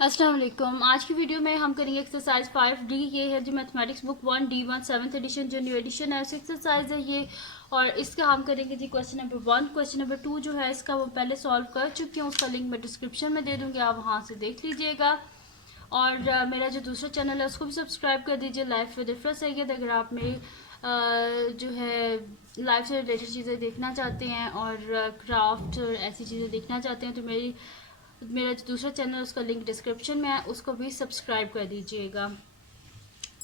अस्सलाम वालेकुम। आज की वीडियो में हम करेंगे एक्सरसाइज 5D। ये है जी mathematics book 1D1 7th edition जो न्यू एडिशन है उस एक्सरसाइज है ये। और इसका हम करेंगे जी क्वेश्चन नंबर 1। क्वेश्चन नंबर 2 जो है इसका वो पहले सॉल्व कर चुकी हूँ, उसका लिंक मैं डिस्क्रिप्शन में दे दूँगी, आप वहाँ से देख लीजिएगा। और मेरा जो दूसरा चैनल है उसको भी सब्सक्राइब कर दीजिए, लाइफ विद इफरा सैयद। अगर आप मेरी जो है लाइफ से रिलेटेड चीज़ें देखना चाहते हैं और क्राफ्ट और ऐसी चीज़ें देखना चाहते हैं तो मेरा जो दूसरा चैनल है उसका लिंक डिस्क्रिप्शन में है, उसको भी सब्सक्राइब कर दीजिएगा।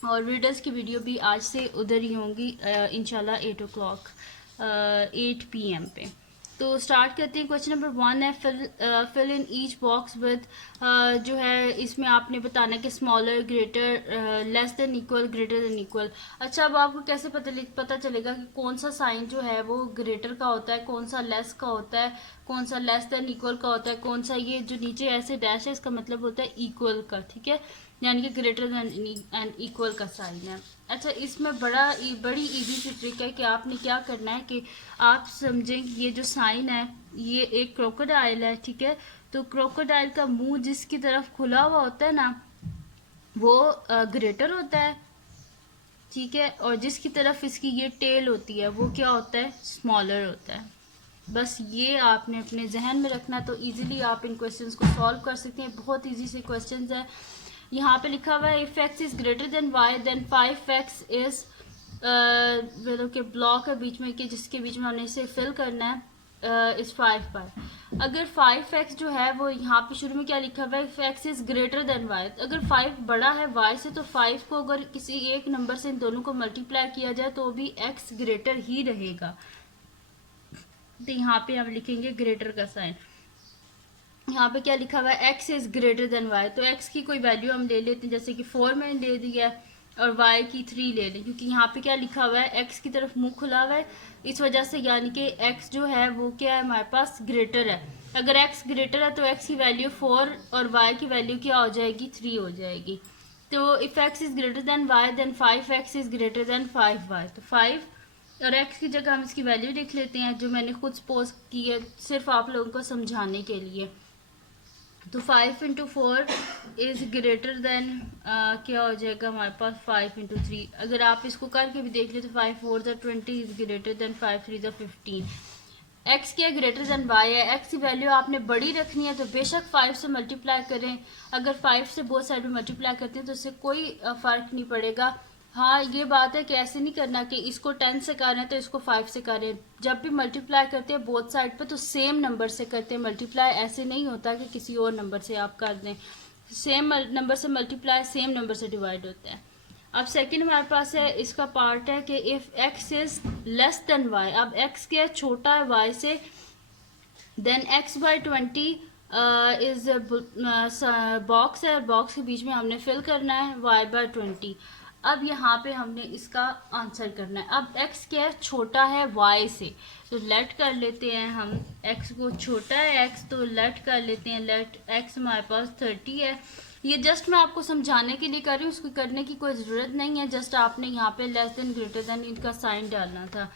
और रीडर्स की वीडियो भी आज से उधर ही होंगी इंशाल्लाह 8 o'clock 8 PM पे। तो स्टार्ट करते हैं। क्वेश्चन नंबर 1 है fill in each box with, जो है इसमें आपने बताना कि smaller, greater, less than equal, greater than equal. अच्छा, अब आपको कैसे पता चलेगा कि कौन सा साइन जो है वो ग्रेटर का होता है, कौन सा लेस का होता है, कौन सा लेस देन इक्वल का होता है, कौन सा ये जो नीचे ऐसे डैश है इसका मतलब होता है इक्वल का, ठीक है, यानी कि ग्रेटर देन एंड इक्वल का साइन है। अच्छा, इसमें बड़ी इजी सी ट्रिक है कि आपने क्या करना है कि आप समझें कि ये जो साइन है ये एक क्रोकोडाइल है, ठीक है। तो क्रोकोडाइल का मुंह जिसकी तरफ खुला हुआ होता है ना वो ग्रेटर होता है, ठीक है, और जिसकी तरफ इसकी ये टेल होती है वो क्या होता है, स्मॉलर होता है। बस ये आपने अपने जहन में रखना, तो इजीली आप इन क्वेश्चंस को सॉल्व कर सकते हैं। बहुत इजी से क्वेश्चंस है। यहाँ पे लिखा हुआ है if x is greater than y then 5x is, मतलब के ब्लॉक है बीच में कि जिसके बीच में हमने इसे फिल करना है, इज 5 अगर 5x जो है वो यहाँ पे शुरू में क्या लिखा हुआ है, if x is greater than y, अगर 5 बड़ा है y से तो 5 को अगर किसी एक नंबर से इन दोनों को मल्टीप्लाई किया जाए तो भी x ग्रेटर ही रहेगा। तो यहाँ पे हम लिखेंगे ग्रेटर का साइन। यहाँ पे क्या लिखा हुआ है, x is greater than y, तो x की कोई वैल्यू हम ले लेते हैं, जैसे कि 4 मैंने ले दिया है और y की 3 ले लें, क्योंकि यहाँ पे क्या लिखा हुआ है, x की तरफ मुंह खुला हुआ है, इस वजह से यानी कि x जो है वो क्या है हमारे पास ग्रेटर है। अगर x ग्रेटर है तो x की वैल्यू 4 और y की वैल्यू क्या हो जाएगी, 3 हो जाएगी। तो if x is greater than y then 5x is greater than 5y, तो 5 और x की जगह हम इसकी वैल्यू लिख लेते हैं जो मैंने खुद सपोज की है सिर्फ आप लोगों को समझाने के लिए। तो 5 इंटू 4 इज ग्रेटर देन, क्या हो जाएगा हमारे पास 5 इंटू 3। अगर आप इसको करके भी देख ले तो 5 4 ज़ा 20 इज ग्रेटर देन 5 3 ज़ा 15। एक्स क्या ग्रेटर देन वाई है, एक्स की वैल्यू आपने बड़ी रखनी है तो बेशक 5 से मल्टीप्लाई करें। अगर 5 से बोथ साइड में मल्टीप्लाई करते हैं तो इससे कोई फ़र्क नहीं पड़ेगा। हाँ, ये बात है कि ऐसे नहीं करना कि इसको 10 से करें तो इसको 5 से करें। जब भी मल्टीप्लाई करते हैं बोथ साइड पे तो सेम नंबर से करते हैं मल्टीप्लाई, ऐसे नहीं होता कि किसी और नंबर से आप कर दें। सेम नंबर से मल्टीप्लाई सेम नंबर से डिवाइड होता है। अब सेकंड हमारे पास है, इसका पार्ट है कि if x is less than y, अब x क्या छोटा है y से, then x by 20 is box है, बॉक्स के बीच में हमने फिल करना है y बाई 20। अब यहाँ पे हमने इसका आंसर करना है। अब x क्या है, छोटा है y से, तो लेट कर लेते हैं हम x को, छोटा है x तो लेट कर लेते हैं, लेट x हमारे पास 30 है। ये जस्ट मैं आपको समझाने के लिए कर रही हूँ, उसको करने की कोई ज़रूरत नहीं है, जस्ट आपने यहाँ पे लेस देन ग्रेटर देन इनका साइन डालना था।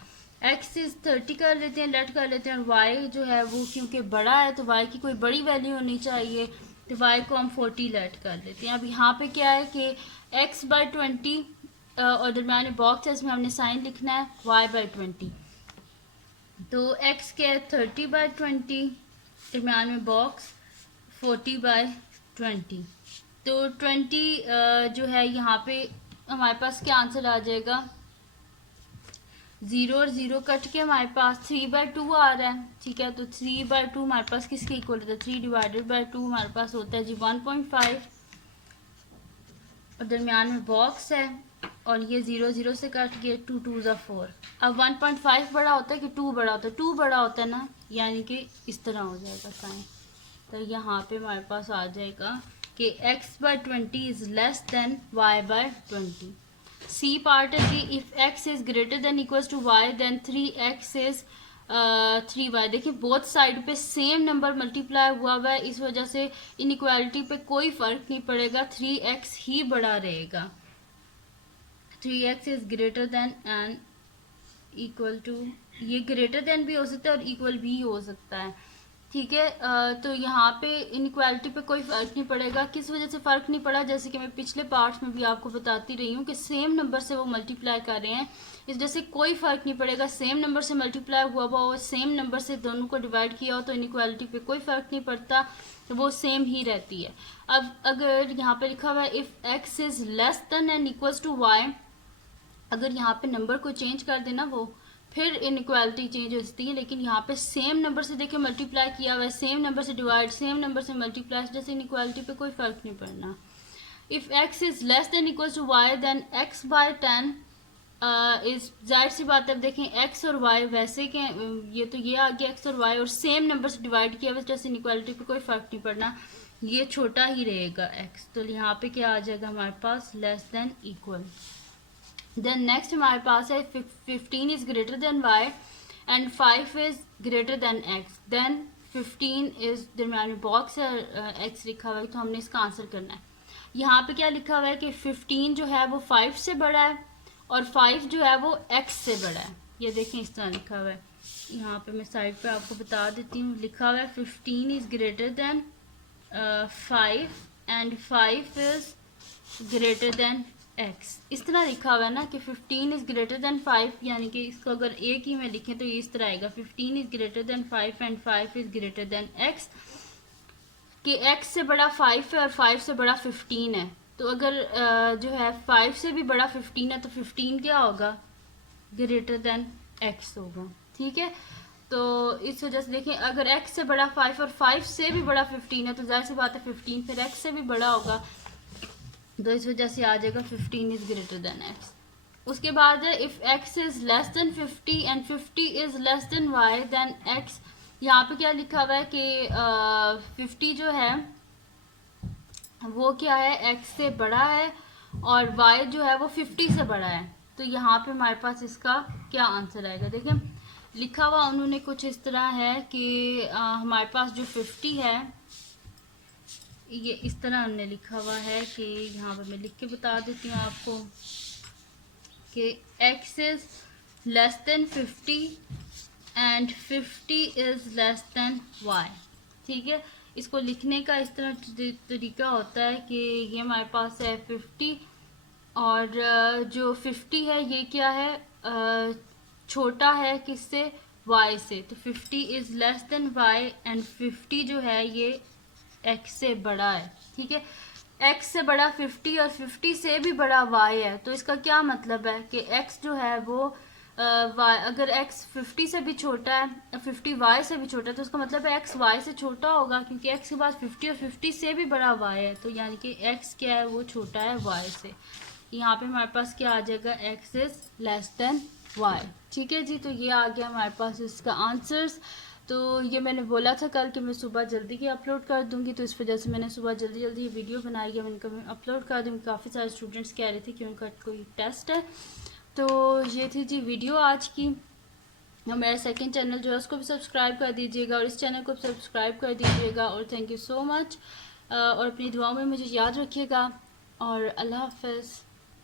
x इज 30 कर लेते हैं, लेट कर लेते हैं, और y जो है वो क्योंकि बड़ा है तो y की कोई बड़ी वैल्यू होनी चाहिए, तो y को हम 40 लेट कर लेते हैं। अब यहाँ पे क्या है कि x बाई 20 और दरम्यान में बॉक्स है, इसमें हमने साइन लिखना है y बाई 20। तो x क्या है 30 बाई 20, दरम्यान में बॉक्स 40 बाई 20। तो 20 जो है यहाँ पे हमारे पास क्या आंसर आ जाएगा, 0 और 0 कट के हमारे पास 3/2 आ रहा है, ठीक है। तो 3/2 हमारे पास किसके इक्वल होता है, 3 डिवाइडेड बाई 2 हमारे पास होता है जी 1.5, और दरमियान में बॉक्स है, और ये 0 0 से कट के 2 2 ज़ा 4। अब 1.5 बड़ा होता है कि 2 बड़ा होता है, 2 बड़ा होता है ना, यानी कि इस तरह हो जाएगा साइन। तो यहाँ पे हमारे पास आ जाएगा कि x by 20 is less than y by 20। C part है जी, if x is greater than equal to y then 3x is 3y। देखिए बोथ साइड पे सेम नंबर मल्टीप्लाई हुआ है, इस वजह से इनइक्वालिटी पे कोई फर्क नहीं पड़ेगा, 3x ही बड़ा रहेगा। 3x is greater than and equal to, ये ग्रेटर देन भी हो सकता है और इक्वल भी हो सकता है। ठीक है। तो यहाँ पे इनक्वालिटी पे कोई फ़र्क नहीं पड़ेगा। किस वजह से फ़र्क नहीं पड़ा, जैसे कि मैं पिछले पार्ट्स में भी आपको बताती रही हूँ कि सेम नंबर से वो मल्टीप्लाई कर रहे हैं, इस वजह से कोई फ़र्क नहीं पड़ेगा। सेम नंबर से मल्टीप्लाई हुआ और सेम नंबर से दोनों को डिवाइड किया हो तो इनक्वालिटी पे कोई फ़र्क नहीं पड़ता, तो वो सेम ही रहती है। अब अगर यहाँ पे लिखा हुआ है if x is less than and equals to y, अगर यहाँ पे नंबर को चेंज कर देना वो फिर इनक्वालिटी चेंज हो सकती है, लेकिन यहाँ पे सेम नंबर से देखिए मल्टीप्लाई किया हुआ है, सेम नंबर से डिवाइड, सेम नंबर से मल्टीप्लाई, जैसे इनक्वालिटी पे कोई फर्क नहीं पड़ना। If x is less than equal to y then x by 10 is, जाहिर सी बात है। अब देखें x और y वैसे के ये तो ये आ गया x और y और सेम नंबर से डिवाइड किया हुआ, जैसे इनक्वालिटी पे कोई फर्क नहीं पड़ना, ये छोटा ही रहेगा x। तो यहाँ पे क्या आ जाएगा हमारे पास less than equal. Then next हमारे पास है 15 is greater than y and 5 is greater than x, then 15 is दरम्यान में बॉक्स है x लिखा हुआ है, तो हमने इसका आंसर करना है। यहाँ पे क्या लिखा हुआ है कि 15 जो है वो 5 से बड़ा है और 5 जो है वो x से बड़ा है। ये देखें इस तरह लिखा हुआ है, यहाँ पे मैं साइड पे आपको बता देती हूँ। लिखा हुआ है 15 is greater then 5 and 5 is greater than x, इस तरह लिखा हुआ है ना कि 15 इज ग्रेटर देन 5, यानी कि इसको अगर एक ही में लिखें तो ये इस तरह आएगा 15 is greater then 5 and 5 is greater than x, कि x से बड़ा 5 है और 5 से बड़ा 15 है। तो अगर जो है 5 से भी बड़ा 15 है तो 15 क्या होगा, ग्रेटर देन x होगा। ठीक है, तो इस वजह से देखें अगर x से बड़ा 5 और 5 से भी बड़ा 15 है तो जाहिर सी बात है 15 फिर x से भी बड़ा होगा, तो इस वजह से आ जाएगा 15 इज ग्रेटर देन x। उसके बाद है if x is less than 50 and 50 is less than y then x। यहाँ पे क्या लिखा हुआ है कि 50 जो है वो क्या है, x से बड़ा है और y जो है वो 50 से बड़ा है। तो यहाँ पे हमारे पास इसका क्या आंसर आएगा, देखिए लिखा हुआ उन्होंने कुछ इस तरह है कि हमारे पास जो 50 है ये इस तरह हमने लिखा हुआ है कि यहाँ पर मैं लिख के बता देती हूँ आपको कि x is less than 50 and 50 is less than y। ठीक है, इसको लिखने का इस तरह तरीका होता है कि ये हमारे पास है 50 और जो 50 है ये क्या है, छोटा है किससे, y से, तो 50 is less than y and 50 जो है ये x से बड़ा है। ठीक है, x से बड़ा 50 और 50 से भी बड़ा y है, तो इसका क्या मतलब है कि x जो है वो y, अगर x 50 से भी छोटा है, 50 y से भी छोटा है, तो उसका मतलब है x y से छोटा होगा, क्योंकि x के बाद 50 और 50 से भी बड़ा y है, तो यानी कि x क्या है वो छोटा है y से। यहाँ पे हमारे पास क्या आ जाएगा, x is less than y। ठीक है जी, तो ये आ गया हमारे पास इसका आंसर्स। तो ये मैंने बोला था कल कि मैं सुबह जल्दी ही अपलोड कर दूंगी, तो इस वजह से मैंने सुबह जल्दी ये वीडियो बनाई है, मैंने कहा मैं अपलोड कर दूँगी। काफ़ी सारे स्टूडेंट्स कह रहे थे कि उनका कोई टेस्ट है, तो ये थी जी वीडियो आज की। और मेरा सेकंड चैनल जो है उसको भी सब्सक्राइब कर दीजिएगा और इस चैनल को भी सब्सक्राइब कर दीजिएगा, और थैंक यू सो मच। और अपनी दुआओं में मुझे याद रखिएगा और अल्लाह हाफ़िज़।